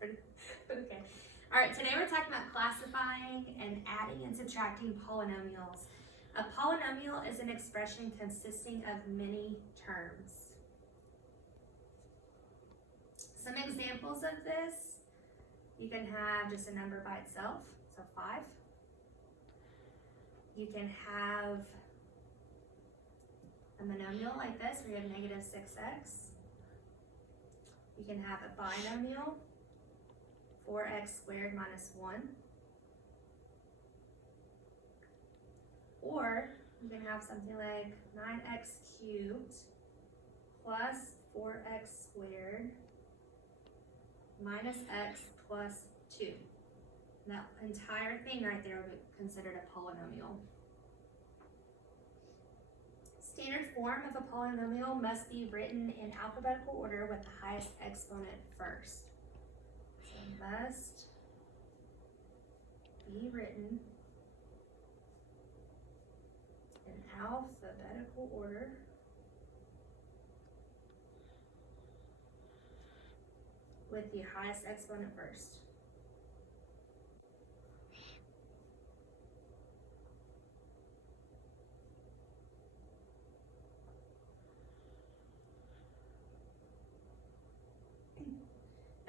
Okay. All right, today we're talking about classifying and adding and subtracting polynomials. A polynomial is an expression consisting of many terms. Some examples of this, you can have just a number by itself, so 5. You can have a monomial like this, where you have negative 6x. You can have a binomial, 4x squared minus 1. Or you can have something like 9x cubed plus 4x squared minus x plus 2. And that entire thing right there would be considered a polynomial. Standard form of a polynomial must be written in alphabetical order with the highest exponent first. So must be written in alphabetical order with the highest exponent first.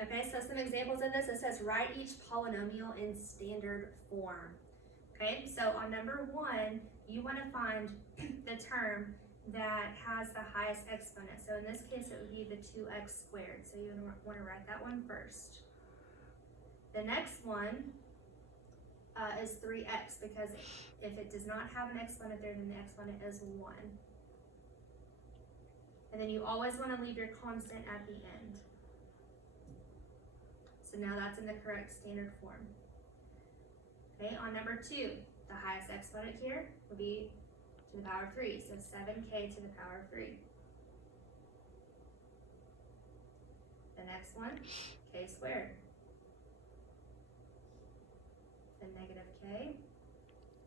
Okay, so some examples of this, it says write each polynomial in standard form. Okay, so on number 1, you want to find the term that has the highest exponent. So in this case, it would be the 2x squared. So you want to write that one first. The next one is 3x, because if it does not have an exponent there, then the exponent is 1. And then you always want to leave your constant at the end. So now that's in the correct standard form. Okay, on number 2, the highest exponent here will be to the power of 3, so 7k to the power of 3. The next one, k squared. Then negative k,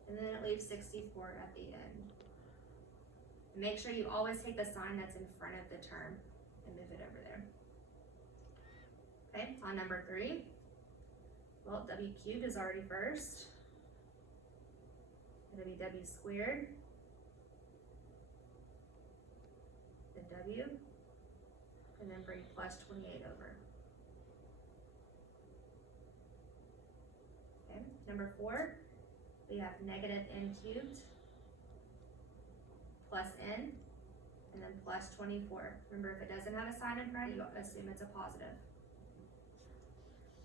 and then it leaves 64 at the end. Make sure you always take the sign that's in front of the term and move it over there. Okay, on number 3, well, w cubed is already first. It'll be w squared, then w, and then bring plus 28 over. Okay, number 4, we have negative n cubed plus n, and then plus 24. Remember, if it doesn't have a sign in front, you assume it's a positive.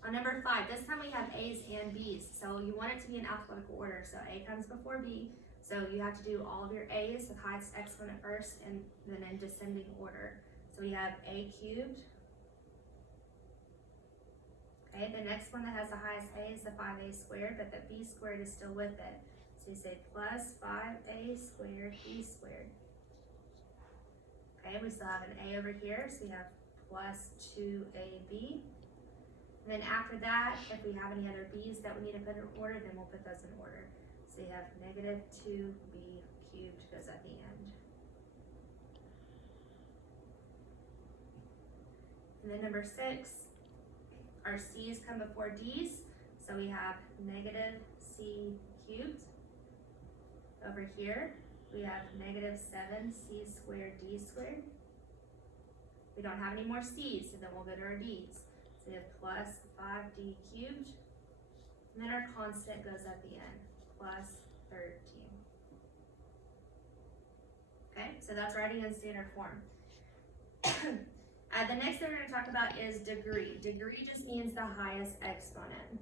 On number 5, this time we have A's and B's. So you want it to be in alphabetical order. So A comes before B. So you have to do all of your A's with highest exponent first and then in descending order. So we have A cubed. Okay, the next one that has the highest A is the 5A squared, but the B squared is still with it. So you say plus 5A squared B squared. Okay, we still have an A over here, so we have plus 2AB. And then after that, if we have any other b's that we need to put in order, then we'll put those in order. So you have negative 2b cubed goes at the end. And then number 6, our c's come before d's. So we have negative c cubed. Over here, we have negative 7c squared d squared. We don't have any more c's, so then we'll go to our d's. So we have plus 5d cubed, and then our constant goes at the end, plus 13. Okay, so that's writing in standard form. The next thing we're going to talk about is degree. Degree just means the highest exponent.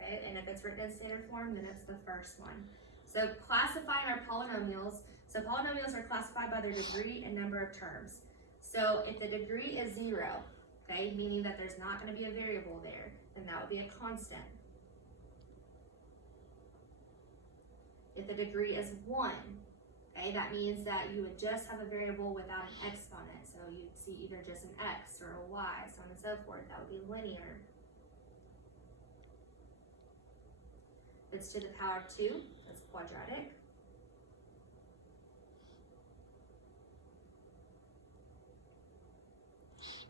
Okay, and if it's written in standard form, then it's the first one. So classifying our polynomials. So polynomials are classified by their degree and number of terms. So if the degree is 0, okay, meaning that there's not going to be a variable there, then that would be a constant. If the degree is 1, okay, that means that you would just have a variable without an exponent. So you'd see either just an x or a y, so on and so forth. That would be linear. If it's to the power of 2, that's quadratic.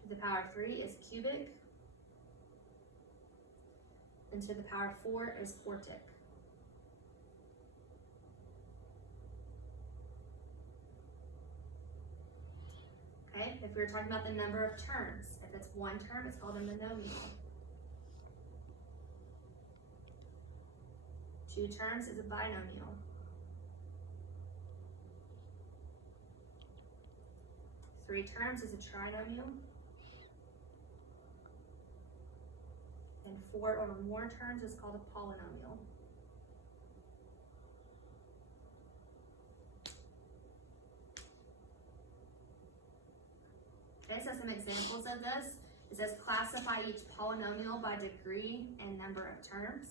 to the power of 3 is cubic, and to the power of 4 is quartic. Okay, if we were talking about the number of terms, if it's one term, it's called a monomial. 2 terms is a binomial. 3 terms is a trinomial. And 4 or more terms is called a polynomial. Okay, so some examples of this. It says classify each polynomial by degree and number of terms.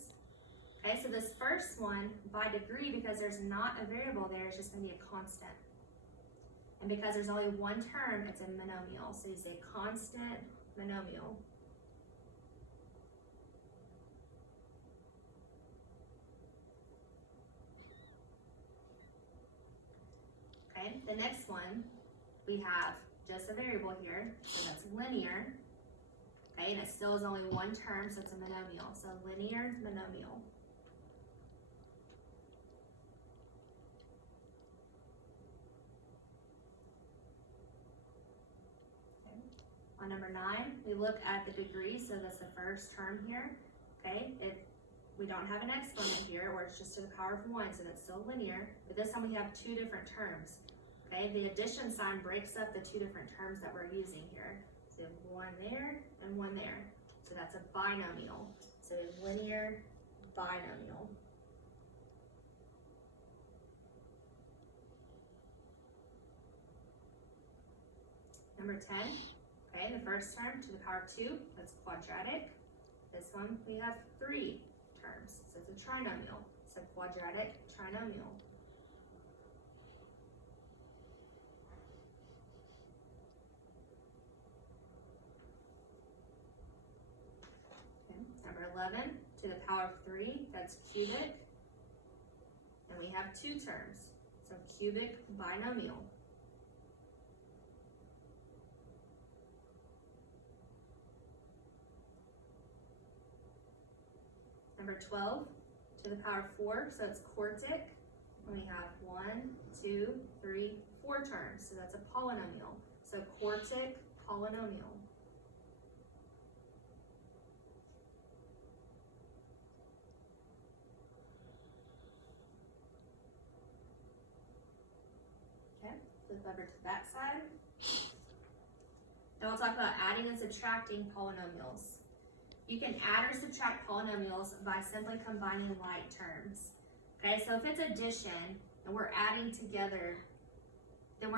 Okay, so this first one, by degree, because there's not a variable there, it's just going to be a constant. And because there's only one term, it's a monomial. So you say constant monomial. Okay, the next one, we have just a variable here, so that's linear. Okay, and it still is only one term, so it's a monomial. So linear monomial. Okay. On number 9, we look at the degree, so that's the first term here. Okay, we don't have an exponent here, or it's just to the power of 1, so that's still linear. But this time we have 2 different terms. Okay, the addition sign breaks up the 2 different terms that we're using here. So one there and one there. So that's a binomial. So a linear binomial. Number 10, okay, the first term to the power of 2, that's quadratic. This one, we have 3 terms, so it's a trinomial. So quadratic trinomial. Number 11, to the power of 3, that's cubic. And we have 2 terms, so cubic binomial. Number 12, to the power of 4, so it's quartic. And we have 1, 2, 3, 4 terms, so that's a polynomial. So quartic polynomial. Flip over to the back side. Now we'll talk about adding and subtracting polynomials. You can add or subtract polynomials by simply combining like terms. Okay, so if it's addition and we're adding together, then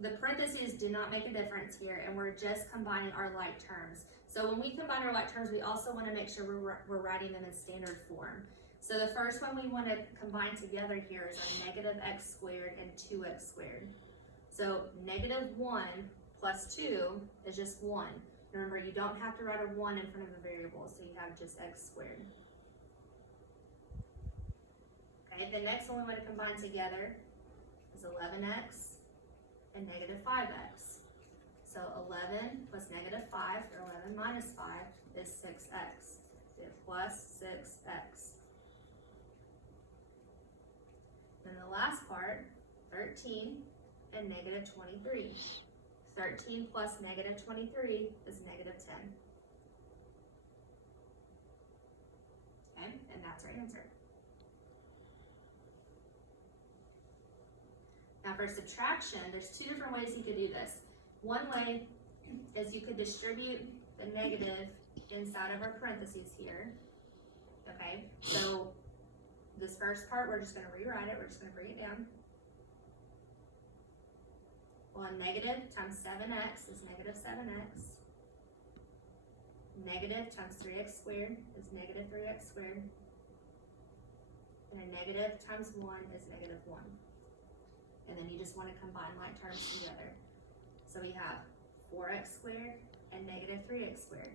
the parentheses do not make a difference here, and we're just combining our like terms. So when we combine our like terms, we also want to make sure we're writing them in standard form. So the first one we want to combine together here is our negative x squared and 2x squared. So negative 1 plus 2 is just 1. Remember, you don't have to write a 1 in front of a variable, so you have just x squared. Okay, the next one we want to combine together is 11x and negative 5x. So 11 plus negative 5, or 11 minus 5, is 6x. So plus 6x. Then the last part, 13 and negative 23. 13 plus negative 23 is negative 10. Okay, and that's our answer. Now for subtraction, there's 2 different ways you could do this. One way is you could distribute the negative inside of our parentheses here. Okay, so this first part, we're just going to rewrite it. We're just going to bring it down. Well, negative times 7x is negative 7x. Negative times 3x squared is negative 3x squared. And a negative times 1 is negative 1. And then you just want to combine like terms together. So we have 4x squared and negative 3x squared.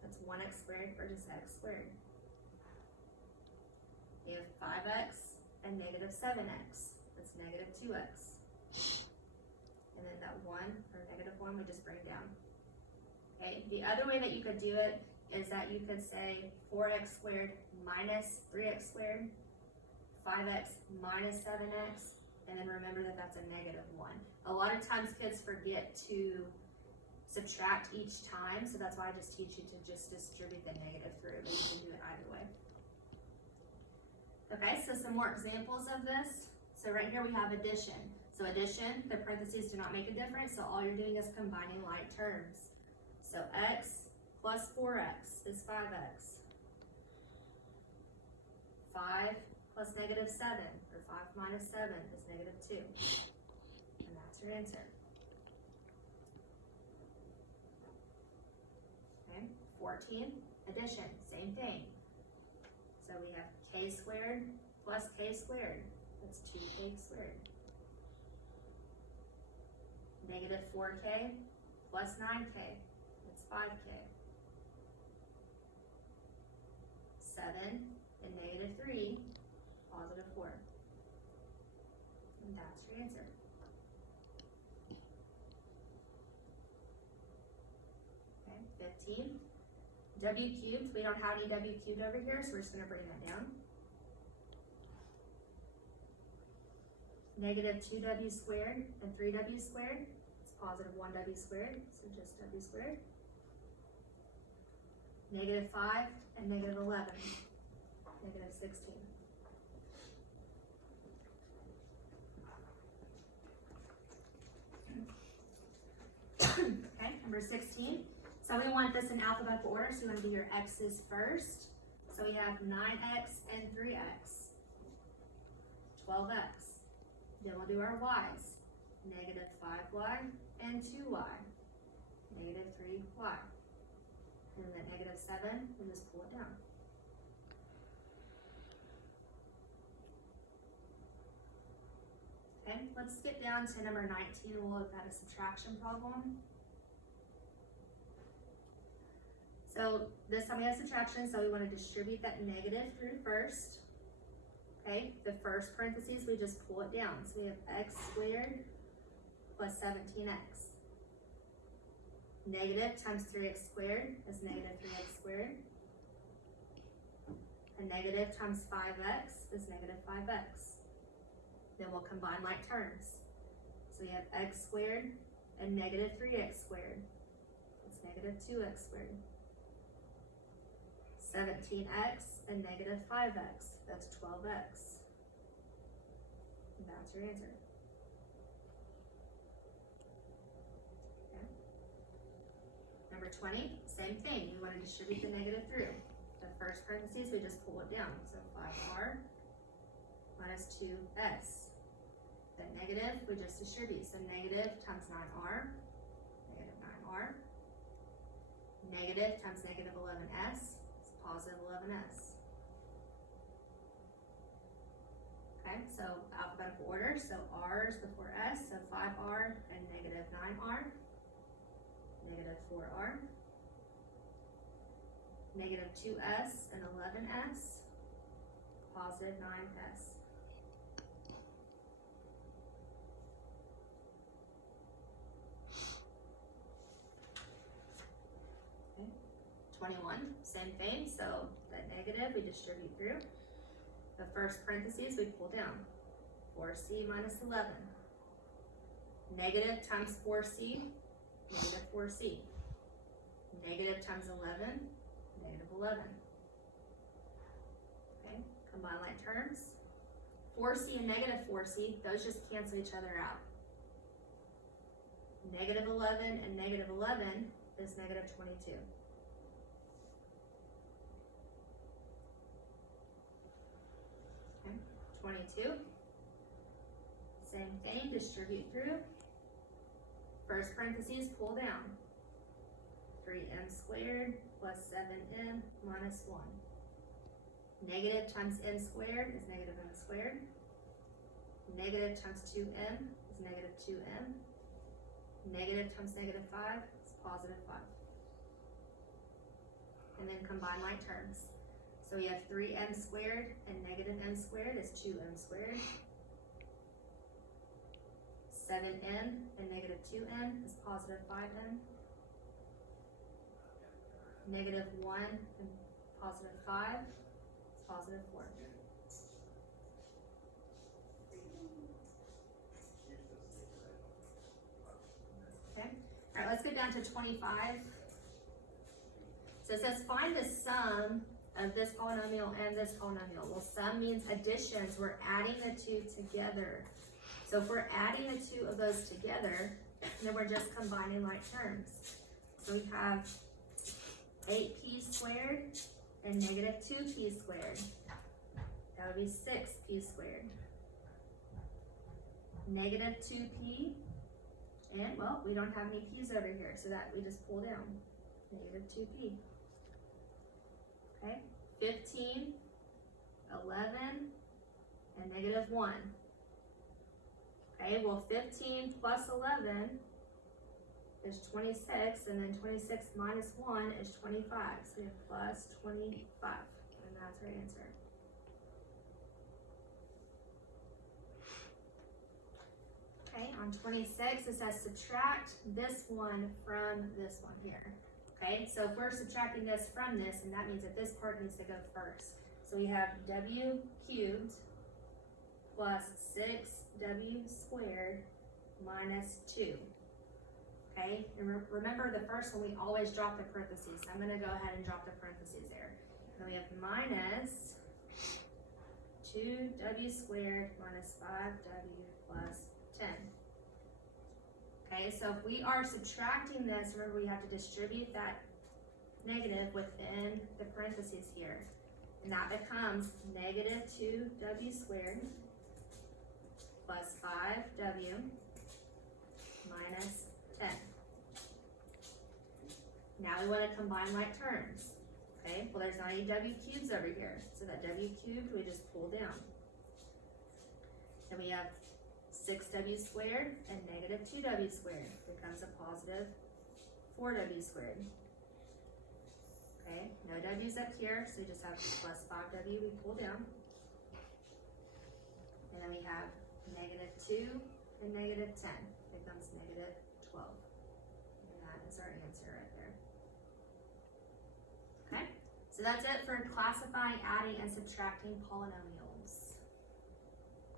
That's 1x squared or just x squared. We have 5x and negative 7x. That's negative 2x. And then that 1, or negative 1, we just bring down. Okay, the other way that you could do it is that you could say 4x squared minus 3x squared, 5x minus 7x, and then remember that that's a negative 1. A lot of times kids forget to subtract each time, so that's why I just teach you to just distribute the negative through, but you can do it either way. Okay, so some more examples of this. So right here we have addition. So addition, the parentheses do not make a difference, so all you're doing is combining like terms. So x plus 4x is 5x. 5 plus negative 7, or 5 minus 7 is negative 2. And that's your answer. Okay, 14, addition, same thing. So we have k squared plus k squared. That's 2k squared. Negative 4k plus 9k. That's 5k. 7 and negative 3, positive 4. And that's your answer. Okay, 15. W cubed, we don't have any W cubed over here, so we're just going to bring that down. Negative 2W squared and 3W squared, it's positive 1W squared, so just W squared. Negative 5 and negative 11, negative 16. Okay, number 16. So we want this in alphabetical order, so you want to do your x's first. So we have 9x and 3x, 12x. Then we'll do our y's, negative 5y and 2y, negative 3y. And then that negative 7, we'll just pull it down. Okay, let's skip down to number 19, we'll look at a subtraction problem. So this time we have subtraction, so we want to distribute that negative through first. Okay, the first parentheses, we just pull it down. So we have x squared plus 17x. Negative times 3x squared is negative 3x squared. And negative times 5x is negative 5x. Then we'll combine like terms. So we have x squared and negative 3x squared. It's negative 2x squared. 17x and negative 5x. That's 12x. And that's your answer. Okay. Number 20, same thing. You want to distribute the negative through. The first parentheses, we just pull it down. So 5r minus 2s. The negative, we just distribute. So negative times 9r, negative 9r. Negative times negative 11s. Positive 11s. Okay, so alphabetical order, so r is before s, so 5r and negative 9r, negative 4r, negative 2s and 11s, positive 9s. Okay, 21, same thing, so that negative we distribute through. The first parentheses we pull down. 4c minus 11. Negative times 4c, negative 4c. Negative times 11, negative 11. Okay, combine like terms. 4c and negative 4c, those just cancel each other out. Negative 11 and negative 11 is negative 22. Okay, 22. Same thing, distribute through. First parentheses, pull down. 3m squared plus 7m minus 1. Negative times m squared is negative m squared. Negative times 2m is negative 2m. Negative times negative 5 is positive 5. And then combine like terms. So we have 3m squared and negative m squared is 2m squared. 7m and negative 2m is positive 5m. negative 1 and positive 5 is positive 4. Okay, all right, let's go down to 25. So it says find the sum of this polynomial and this polynomial. Well, sum means additions. We're adding the two together. So if we're adding the two of those together, then we're just combining like terms. So we have 8p squared and negative 2p squared. That would be 6p squared. Negative 2p, and well, we don't have any p's over here, so that we just pull down. Negative 2p. Okay, 15, 11, and negative 1. Okay, well 15 plus 11 is 26, and then 26 minus 1 is 25. So we have plus 25, and that's our answer. Okay, on 26 it says subtract this one from this one here. Okay, so if we're subtracting this from this, and that means that this part needs to go first. So we have w cubed plus 6w squared minus 2. Okay, and remember the first one we always drop the parentheses, so I'm going to go ahead and drop the parentheses there. Then we have minus 2w squared minus 5w plus 10. Okay, so if we are subtracting this, remember we have to distribute that negative within the parentheses here. And that becomes negative 2w squared plus 5w minus 10. Now we want to combine like terms. Okay, well there's not any w cubes over here, so that w cubed we just pull down. Then we have 6w squared and negative 2w squared becomes a positive 4w squared. Okay, no w's up here, so we just have plus 5w we pull down. And then we have negative 2 and negative 10 becomes negative 12. And that is our answer right there. Okay, so that's it for classifying, adding, and subtracting polynomials.